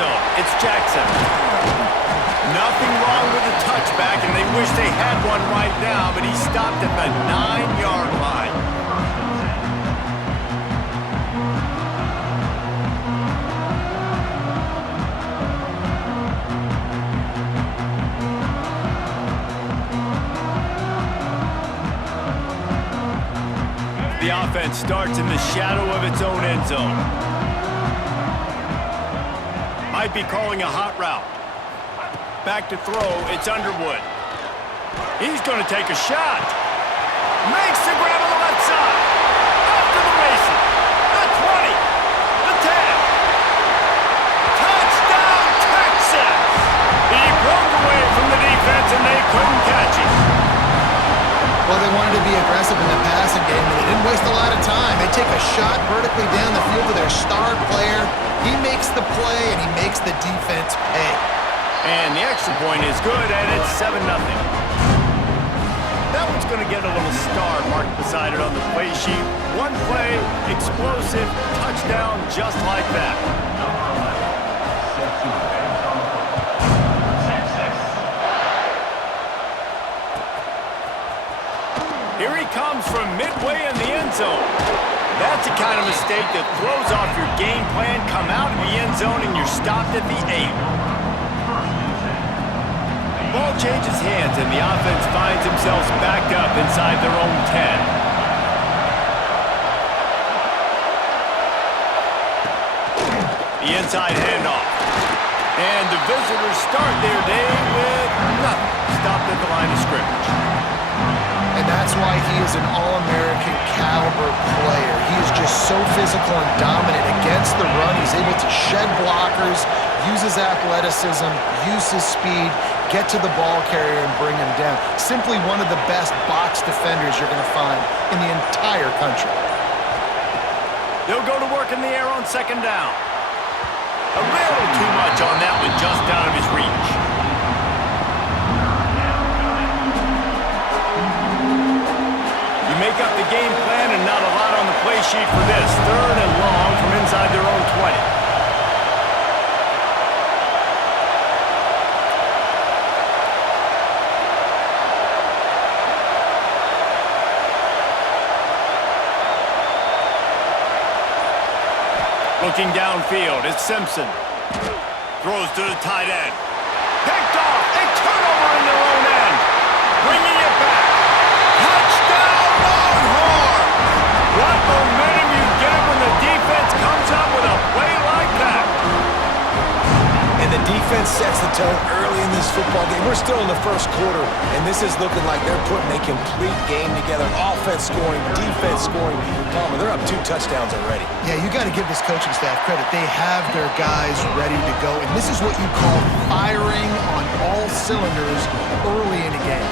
zone. It's Jackson. Nothing wrong with the touchback, and they wish they had one right now, but he stopped at the 9-yard line. The offense starts in the shadow of its own end zone. Might be calling a hot route. Back to throw, it's Underwood. He's going to take a shot. Makes the grab on the left side. After the races. The 20. The 10. Touchdown, Texas! He broke away from the defense and they couldn't catch him. Well, they wanted to be aggressive in the passing game, and they didn't waste a lot of time. They take a shot vertically down the field to their star player. He makes the play, and he makes the defense pay. And the extra point is good, and it's 7-0. That one's going to get a little star marked beside it on the play sheet. One play, explosive, touchdown, just like that. Here he comes from midway in the end zone. That's the kind of mistake that throws off your game plan. Come out of the end zone and you're stopped at the 8. Ball changes hands and the offense finds themselves backed up inside their own 10. The inside handoff. And the visitors start their day with nothing. Stopped at the line of scrimmage. And that's why he is an All-American caliber player. He is just so physical and dominant against the run. He's able to shed blockers, use his athleticism, use his speed, get to the ball carrier and bring him down. Simply one of the best box defenders you're going to find in the entire country. They'll go to work in the air on second down. A little too much on that one, just out of his reach. Make up the game plan and not a lot on the play sheet for this. 3rd and long from inside their own 20. Looking downfield, it's Simpson. Throws to the tight end. Picked off, a turnover in their own end. Bringing it back. Touchdown, Longhorns! What momentum you get when the defense comes up with a play like that. And the defense sets the tone early in this football game. We're still in the first quarter, and this is looking like they're putting a complete game together. Offense scoring, defense scoring. Palmer, they're up 2 touchdowns already. Yeah, you got to give this coaching staff credit. They have their guys ready to go, and this is what you call firing on all cylinders early in a game.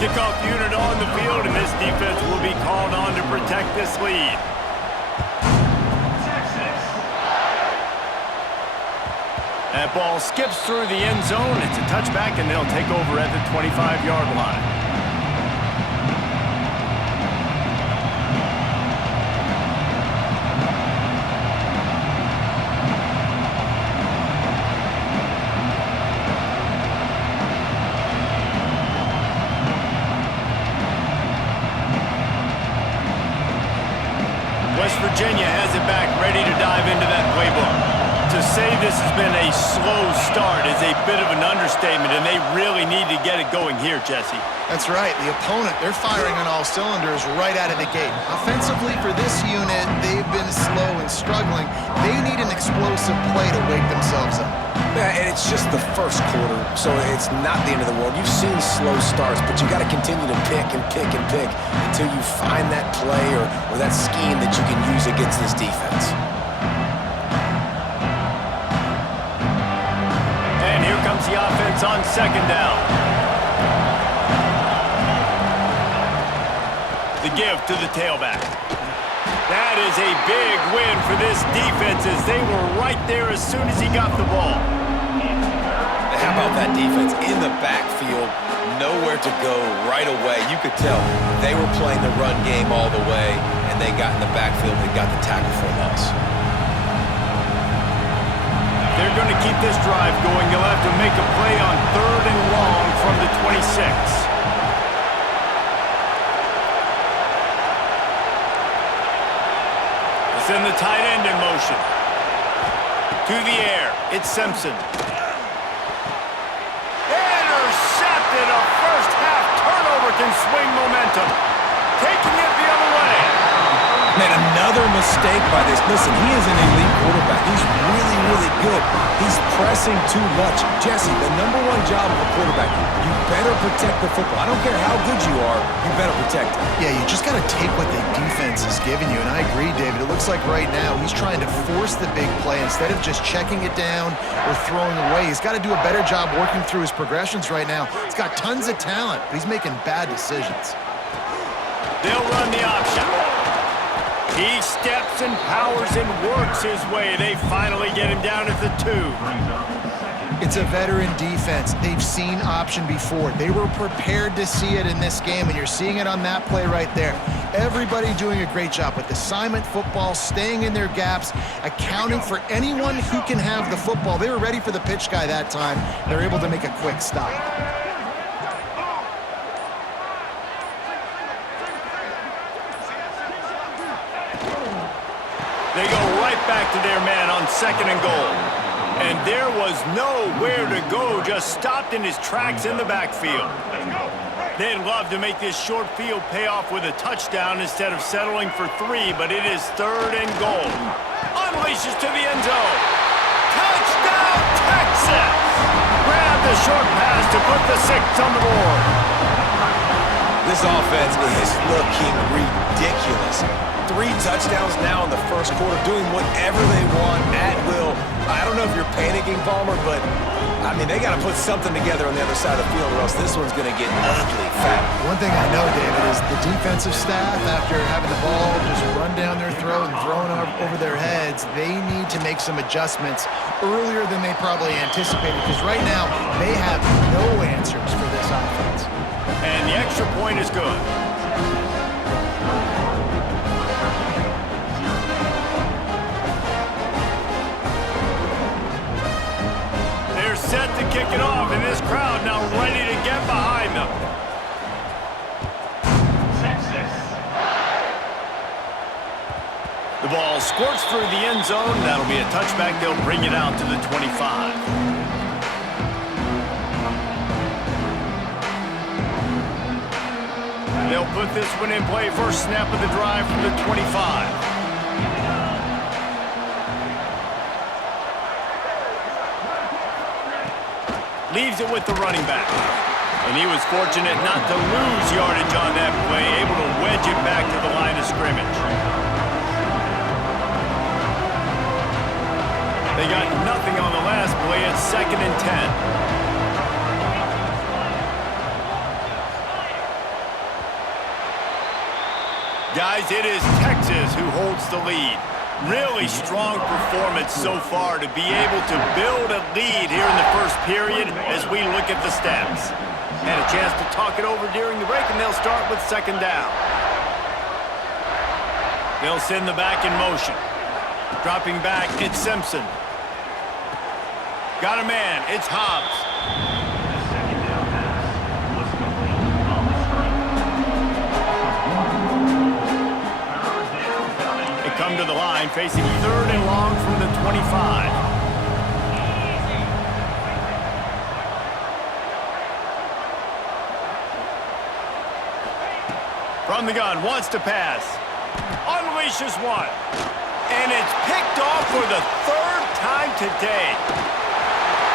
Kickoff unit on the field, and this defense will be called on to protect this lead. That ball skips through the end zone. It's a touchback, and they'll take over at the 25-yard line. West Virginia has it back, ready to dive into that playbook. To say this has been a slow start is a bit of an understatement, and they really need to get it going here, Jesse. That's right. The opponent, they're firing on all cylinders right out of the gate. Offensively, for this unit, they've been slow and struggling. They need an explosive play to wake themselves up. Yeah, and it's just the first quarter, so it's not the end of the world. You've seen slow starts, but you got to continue to pick and pick and pick until you find that play or that scheme that you can use against this defense. And here comes the offense on second down. The give to the tailback. That is a big win for this defense as they were right there as soon as he got the ball. They How about that defense in the backfield? Nowhere to go right away. You could tell they were playing the run game all the way, and they got in the backfield and got the tackle for a loss. If they're going to keep this drive going, they'll have to make a play on 3rd and long from the 26. Send the tight end in motion. To the air, it's Simpson. Intercepted. A first half turnover can swing momentum. Taking it the other way. Man, another mistake by this. Listen, he is an elite quarterback. He's really, really good. He's pressing too much. Jesse, the #1 job of a quarterback, you better protect the football. I don't care how good you are, you better protect it. Yeah, you just got to take what the defense is giving you, and I agree, David. It looks like right now he's trying to force the big play instead of just checking it down or throwing away. He's got to do a better job working through his progressions right now. He's got tons of talent, but he's making bad decisions. They'll run the option. He steps and powers and works his way. They finally get him down at the 2. It's a veteran defense. They've seen option before. They were prepared to see it in this game, and you're seeing it on that play right there. Everybody doing a great job with assignment football, staying in their gaps, accounting for anyone who can have the football. They were ready for the pitch guy that time. They're able to make a quick stop. They go right back to their man on 2nd and goal. And there was nowhere to go, just stopped in his tracks in the backfield. They'd love to make this short field pay off with a touchdown instead of settling for 3, but it is 3rd and goal. Unleashes to the end zone. Touchdown, Texas! Grab the short pass to put the 6 on the board. This offense is looking ridiculous. 3 touchdowns now in the first quarter, doing whatever they want at will. I don't know if you're panicking, Palmer, but, I mean, they got to put something together on the other side of the field, or else this one's going to get ugly fat. One thing I know, David, is the defensive staff, after having the ball just run down their throat and thrown over their heads, they need to make some adjustments earlier than they probably anticipated, because right now they have no answers for this offense. And the extra point is good. They're set to kick it off, and this crowd now ready to get behind them. The ball squirts through the end zone. That'll be a touchback. They'll bring it out to the 25. They'll put this one in play. First snap of the drive from the 25. Leaves it with the running back. And he was fortunate not to lose yardage on that play, able to wedge it back to the line of scrimmage. They got nothing on the last play. It's 2nd and 10. Guys, it is Texas who holds the lead. Really strong performance so far to be able to build a lead here in the first period as we look at the stats. Had a chance to talk it over during the break, and they'll start with 2nd down. They'll send the back in motion. Dropping back, it's Simpson. Got a man, it's Hobbs. Come to the line, facing 3rd and long from the 25. From the gun, wants to pass. Unleashes one. And it's picked off for the 3rd time today.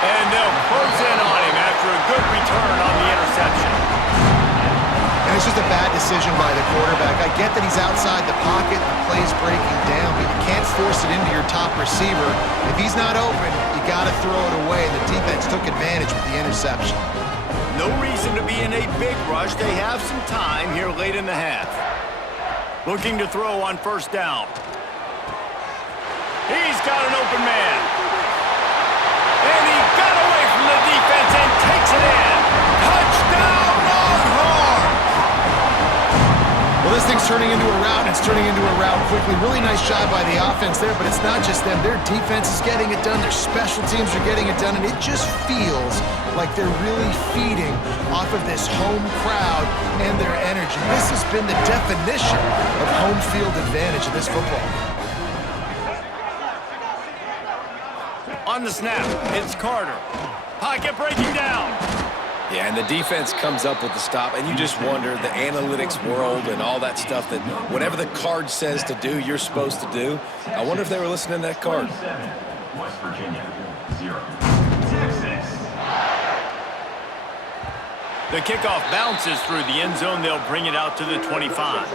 And they'll close in on him after a good return on the interception. And it's just a bad decision by the quarterback. I get that he's outside the pocket, the play's breaking down, but you can't force it into your top receiver. If he's not open, you got to throw it away. The defense took advantage with the interception. No reason to be in a big rush. They have some time here late in the half. Looking to throw on 1st down. He's got an open man. And he got away from the defense This thing's turning into a rout, and it's turning into a rout quickly. Really nice job by the offense there, but it's not just them. Their defense is getting it done. Their special teams are getting it done, and it just feels like they're really feeding off of this home crowd and their energy. This has been the definition of home field advantage in this football game. On the snap, it's Carter. Pocket breaking down. Yeah, and the defense comes up with the stop, and you just wonder, the analytics world and all that stuff, that whatever the card says to do, you're supposed to do. I wonder if they were listening to that card. West Virginia, 0. Texas. The kickoff bounces through the end zone. They'll bring it out to the 25.